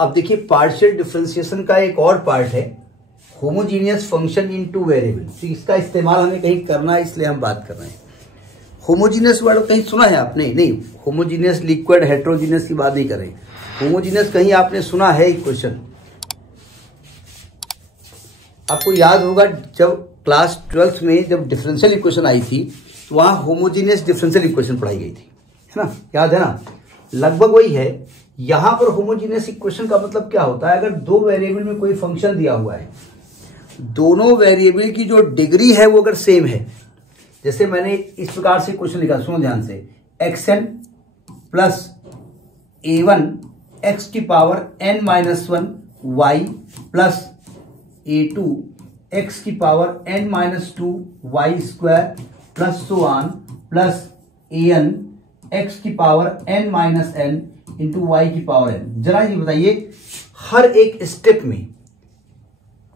अब देखिए partial differentiation का एक और पार्ट है, homogeneous function in two variable. तो इसका इस्तेमाल हमें कहीं करना है, इसलिए हम बात कर रहे हैं। होमोजीनियस वर्ड कहीं सुना है आपने? नहीं, होमोजीनियस लिक्विड हेट्रोजीनियस की बात नहीं कर रहे। होमोजीनियस कहीं आपने सुना है? क्वेश्चन आपको याद होगा, जब क्लास 12th में जब डिफरेंशियल इक्वेशन आई थी तो वहां होमोजीनियस डिफरेंशियल इक्वेशन पढ़ाई गई थी, है ना? याद है ना? लगभग वही है। यहां पर होमोजीनियस इक्वेशन का मतलब क्या होता है? अगर दो वेरिएबल में कोई फंक्शन दिया हुआ है, दोनों वेरिएबल की जो डिग्री है वो अगर सेम है, जैसे मैंने इस प्रकार से क्वेश्चन लिखा, सुनो ध्यान से, xn प्लस a1 x की power n minus 1 y plus a2 x की power n minus 2 y square plus so on plus an x की power n minus n into y की पावर n। जरा ये बताइए, हर एक स्टेप में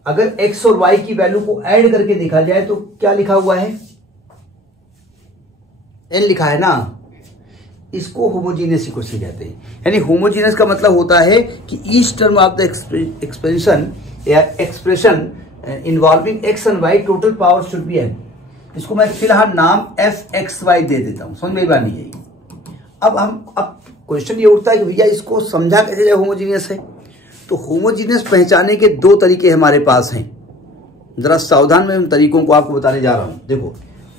अगर x और y की वैल्यू को ऐड करके देखा जाए तो क्या लिखा हुआ है? n लिखा है ना। इसको होमोजीनियस इक्वेशन कहते हैं। यानी होमोजीनियस का मतलब होता है कि each term of the expansion या expression involving x and y total power should be n। इसको मैं फिलहाल नाम f(x, y) दे देता हूं। समझ में बात नहीं आई? अब क्वेश्चन ये उठता है कि भैया इसको समझा कैसे जाए होमोजीनियस है? तो होमोजीनियस पहचाने के दो तरीके हमारे पास हैं। जरा सावधान में उन तरीकों को आपको बताने जा रहा हूं। देखो,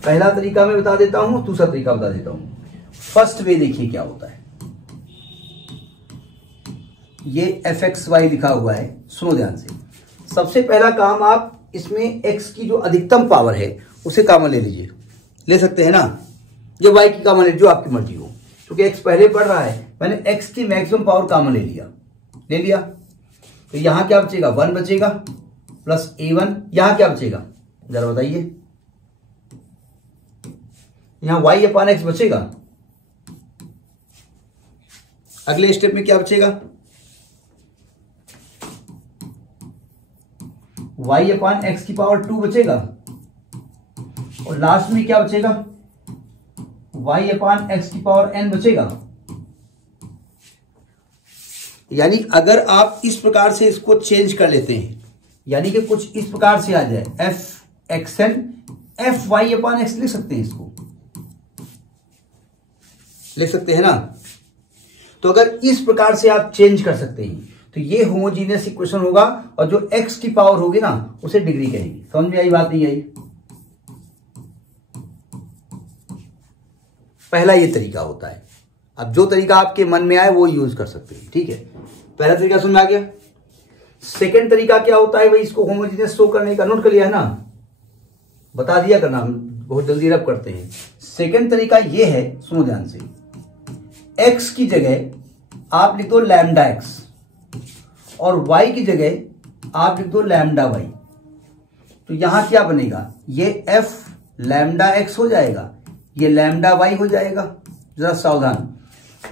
पहला तरीका मैं बता देता हूं, दूसरा तरीका बता देता हूं। फर्स्ट वे देखिए क्या होता है। ये fxy लिखा हुआ है, सुनो ध्यान से। सबसे पहला काम, आप इसमें x की जो अधिकतम पावर है उसे कॉमन ले लीजिए। ले सकते हैं ना? ये y की कॉमन ले, जो आपकी मर्जी हो, क्योंकि x पहले पढ़ रहा है। मैंने x की मैक्सिमम पावर कॉमन ले लिया। तो यहां क्या बचेगा? 1 बचेगा प्लस a1। यहां क्या बचेगा जरा बताइए? यहां y अपान x बचेगा। अगले स्टेप में क्या बचेगा? y अपान x की पावर 2 बचेगा। और लास्ट में क्या बचेगा? y अपान x की पावर n बचेगा। यानी अगर आप इस प्रकार से इसको चेंज कर लेते हैं, यानी कि कुछ इस प्रकार से आ जाए, f(xn) f(y) अपान x लिख सकते हैं, इसको लिख सकते हैं ना? तो अगर इस प्रकार से आप चेंज कर सकते हैं तो ये होमोजीनियस इक्वेशन होगा, और जो x की पावर होगी ना उसे डिग्री कहेंगे। समझ में आई बात? नहीं आई? पहला ये तरीका होता है। अब जो तरीका आपके मन में आए वो यूज कर सकते हैं, ठीक है? पहला तरीका समझ में आ गया। सेकंड तरीका क्या होता है? भाई इसको होमोजीनियस शो करने का, नोट कर लिया है ना? बता दिया करना, बहुत जल्दी रब करते हैं। सेकंड तरीका ये है, सुनो ध्यान से। x की जगह आप लिख दो लैम्डा x, और y की जगह आप लिख दो लैम्डा y। तो यहां क्या बनेगा? ये f लैम्डा x हो जाएगा, ये लैम्डा y हो जाएगा। जरा सावधान,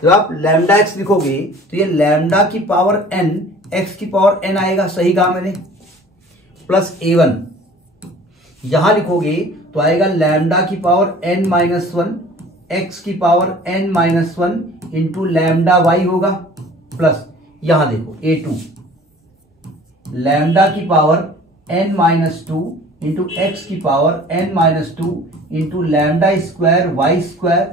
जब आप लैम्डा x लिखोगे तो ये लैम्डा की पावर n x की पावर n आएगा। सही कहा मैंने? प्लस a1 यहां लिखोगे तो आएगा लैम्डा की पावर n माइनस 1 x की power n minus 1 into lambda y होगा। प्लस यहां देखो a2 लैम्डा की power n minus 2 into x की power n minus 2 into lambda square y square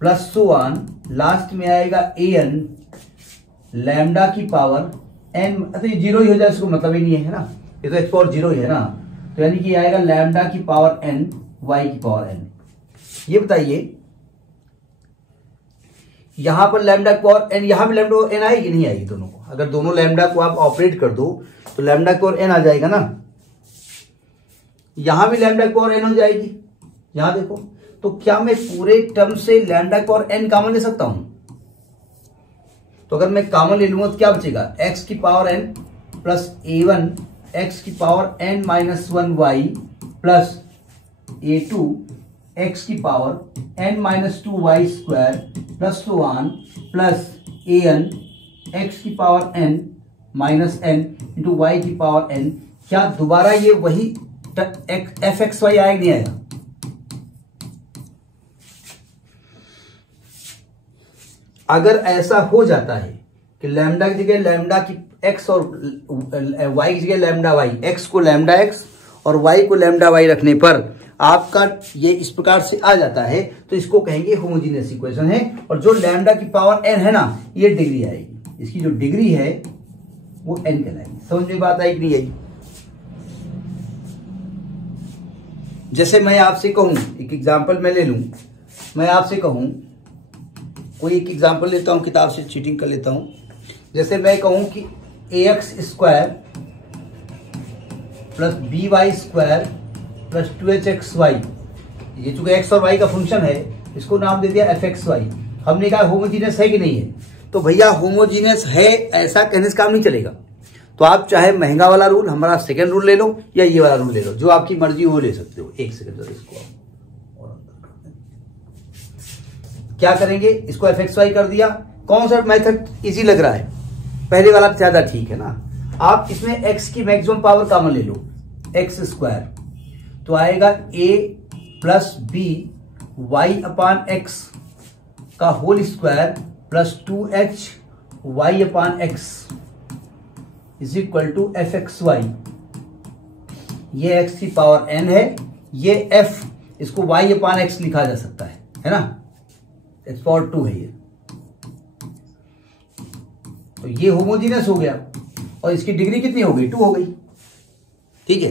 plus so on. Last में आएगा an lambda की power n, तो ये जीरो ही हो जाए, इसको मतलब ही नहीं है ना? ये तो x पावर 0 ही है ना? तो यानी कि आएगा लैम्डा की पावर n y की पावर n। ये बताइए, यहां पर लैम्डा की पावर n, यहां भी लैम्डा n आएगी नहीं आएगी? दोनों को अगर दोनों लैम्डा को आप ऑपरेट कर दो तो लैम्डा की पावर n आ जाएगा ना? यहां भी लैम्डा की पावर n हो जाएगी। यहां देखो, तो क्या मैं पूरे टर्म से लैम्डा की पावर n कॉमन ले सकता हूं? तो अगर मैं कॉमन ले लूंगा तो क्या बचेगा? x की power n plus a1 x की power n minus 1 y plus a2 x की power n minus 2 y square plus so on plus an x की power n minus n into y की पावर n। क्या दोबारा ये वही fxy आएगा नहीं आएगा? अगर ऐसा हो जाता है कि लैम्डा की जगह लैम्डा की एक्स और वाई की जगह लैम्डा वाई, एक्स को लैम्डा एक्स और वाई को लैम्डा वाई रखने पर आपका ये इस प्रकार से आ जाता है, तो इसको कहेंगे होमोजीनियस इक्वेशन है। और जो लैम्डा की पावर n है ना, ये डिग्री आएगी, इसकी जो डिग्री है वो n कहलाएगी। समझ में बात आई कि नहीं आई? जैसे मैं आपसे कहूं, एक एग्जांपल मैं ले लूं, मैं आपसे कहूं, कोई एक एग्जांपल लेता हूं, किताब से चीटिंग कर लेता हूं। जैसे मैं कहूं कि ax square plus b y square plus 2hxy, ये चूंकि x और y का फंक्शन है, इसको नाम दे दिया fxy। हमने कहा होमोजीनियस है कि नहीं है, तो भैया होमोजीनियस है ऐसा कहने से काम नहीं चलेगा। तो आप चाहे महंगा वाला रूल, हमारा सेकंड रूल ले लो, या ये वाला रूल ले लो, जो आपकी मर्जी हो ले सकते हो। एक सेकंड जरा इसको और अंदर कर दें। क्या करेंगे, इसको fxy कर दिया। कौन सा मेथड इजी लग रहा है? पहले वाला ज्यादा ठीक है ना। आप इसमें x की मैक्सिमम पावर कॉमन ले लो, x स्क्वायर, तो आएगा a plus b y upon x का whole square plus 2h y upon x is equal to f x y. ये x की पावर n है, ये f, इसको y अपान एक्स लिखा जा सकता है ना, x पावर 2 है ये। तो ये होमोजीनियस हो गया और इसकी डिग्री कितनी हो गई? 2 हो गई। ठीक है,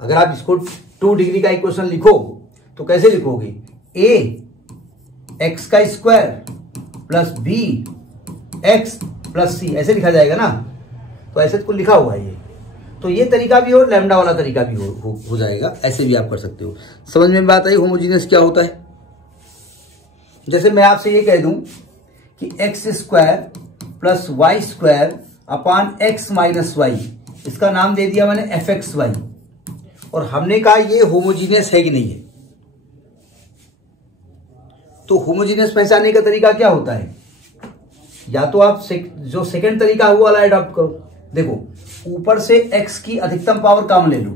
अगर आप इसको 2 डिग्री का इक्वेशन लिखो तो कैसे लिखोगे? a x का square plus b x plus c, ऐसे लिखा जाएगा ना। तो ऐसे तो लिखा हुआ है ये, तो ये तरीका भी हो, लैम्डा वाला तरीका भी हो जाएगा, ऐसे भी आप कर सकते हो। समझ में बात आई होमोजीनियस क्या होता है? जैसे मैं आपसे ये कह दूं कि x square plus y square upon x minus y, इसका नाम दे दिया मैंने एफ एक्स वाई, और हमने कहा ये होमोजीनियस है कि नहीं है। तो होमोजीनियस पहचानने का तरीका क्या होता है? या तो आप जो सेकंड तरीका है वो वाला अडॉप्ट करो। देखो, ऊपर से x की अधिकतम पावर कॉमन ले लो,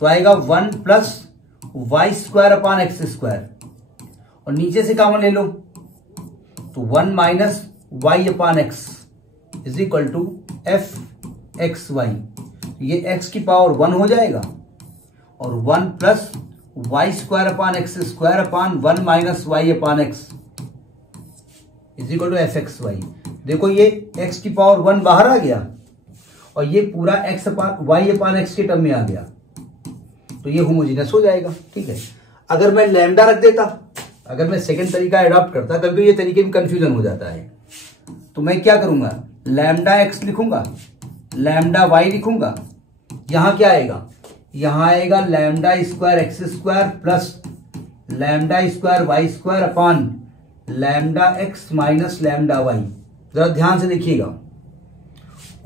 तो आएगा 1 plus y square upon x square, और नीचे से कॉमन ले लो तो 1 minus y upon x is equal to f x y. ये x की पावर 1 हो जाएगा, और 1 plus y square upon x square upon 1 minus y upon x is equal to f x y. देखो, ये x की पावर 1 बाहर आ गया और ये पूरा x upon y upon x के टर्म में आ गया, तो ये होमोजीनियस हो जाएगा। ठीक है, अगर मैं लैम्डा रख देता, अगर मैं सेकंड तरीका अडॉप्ट करता, कभी ये तरीके में कंफ्यूजन हो जाता है, तो मैं क्या करूंगा, लैम्डा एक्स लिखूंगा, लैम्डा वाई लिखूंगा, यहां क्या आएगा, यहां आएगा lambda square x square plus lambda square y square upon lambda x minus lambda y. जरा ध्यान से देखिएगा,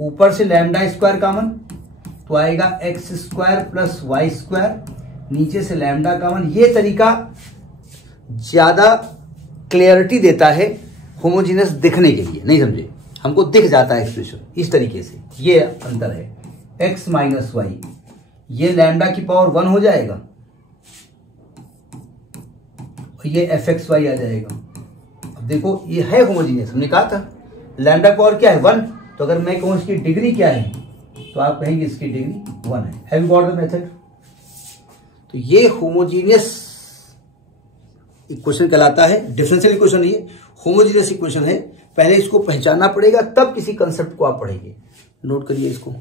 ऊपर से लैम्डा स्क्वायर कॉमन, तो आएगा x square plus y square, नीचे से लैम्डा कॉमन। ये तरीका ज्यादा क्लियरिटी देता है होमोजीनियस दिखने के लिए, नहीं समझे, हमको दिख जाता है एक्सप्रेशन इस तरीके से। ये अंतर है, एक्स माइनस वाई, ये लैम्डा की पावर 1 हो जाएगा और ये एफ एक्स वाई आ जाएगा। अब देखो, ये है होमोजीनियस, हमने कहा था लैम्डा पावर क्या है 1, तो अगर मैं कहूं इसकी डिग्री क्या है, तो आप कहेंगे इसकी डिग्री 1 है। Have you got the method? तो ये होमोजीनियस इक्वेशन कहलाता है, डिफरेंशियल इक्वेशन नहीं है, होमोजीनियस इक्वेशन है। पहले इसको पहचानना पड़ेगा, तब किसी कंसेप्ट को आप पढ़ेंगे। नोट करिए इसको।